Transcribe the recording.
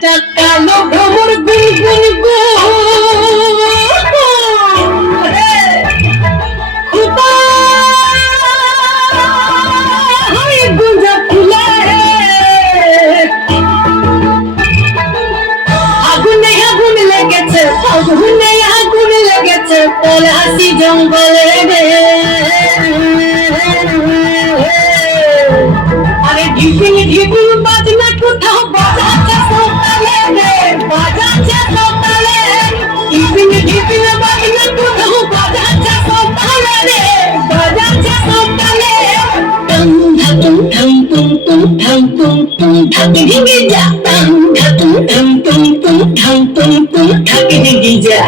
একটা কালো ভ্রমর গুনগুন গো গুঞ্জা ফুলে আগুনে আগুন লেগেছে, আগুনে আগুন লেগেছে পলাশি জঙ্গলে রে। আরে ঢিপিং ঢিপিং বাজনা কোথাও বাজাচ্ছে সকালে রে, বাজাচ্ছে সকালে। ঢিপিং ঢিপিং বাজনা কোথাও বাজাচ্ছে সকালে রে, বাজাচ্ছে সকালে। টং ঢাকুং ঢং টুং টুং ঢং টুং টুং ঢাকি ঢিঙ্গি যা, টং ঢাকুং ঢং টুং টুং ঢং টুং টুং ঢাকি ঢিঙ্গি যা।